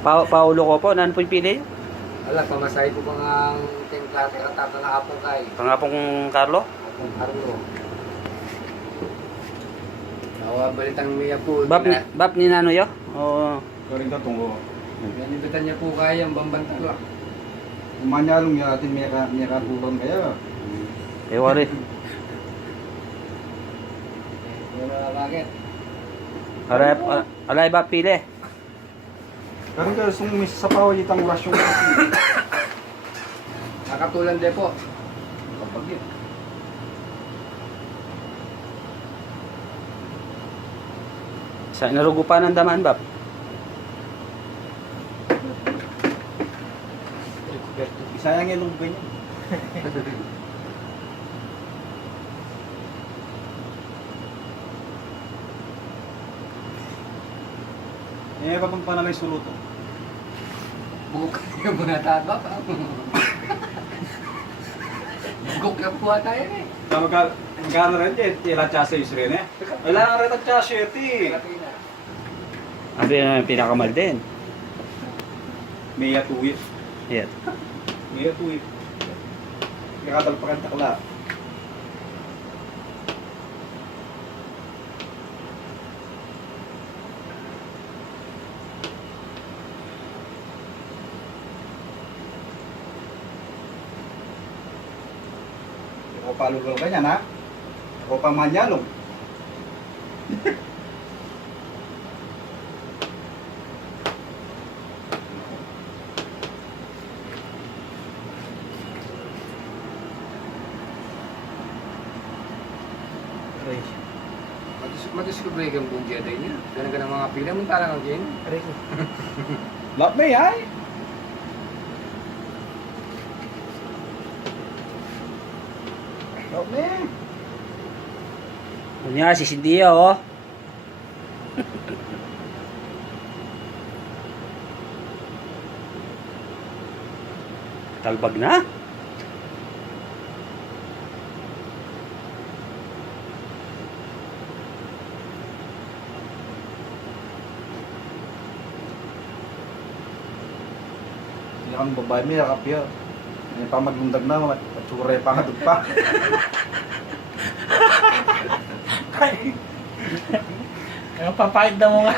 Paulo ko po, nan po yung pili? Wala, pamasahe ko pang ang template at tata na apong kay. Pangapong Carlo? Apong Carlo. Balitang Mia po. Bap ni Nano yo? Oo. Karing ka tungo. Nanibitan niya po kaya ang bambantala. Umanyalong niya atin may kabulang kaya. Wari. Wala bakit. Alay ba pili? Karing ka sumis sa pawalitang rasyon kasi. Nakatulan din po. Kapag yun. Sa narugo pa ng daman, Bap? Isayang yung ganyan. Eh, kapag panalay suluto. Bugok yung mga taba pa. Bugok na po tayo eh. Magkano rin dyan? Tila chasa yung rin eh. Wala rin ang chasa yun eh. Abi na pinakamal din. Maya tuwit. Yan. Maya tuwit. Nakadalpakan takla. Ako palulong ganyan ha? Ako pang manyalong. Madiscover yung buong dia niya. Ganang mga pila mo tarang ang gin. Lap me ay. Lap me. Kunya si Cindy oh. Talbag na. Yang babae mi yakap ya. Ini pa maglundag na patsure pa nga pa. Ang papayad na mo nga.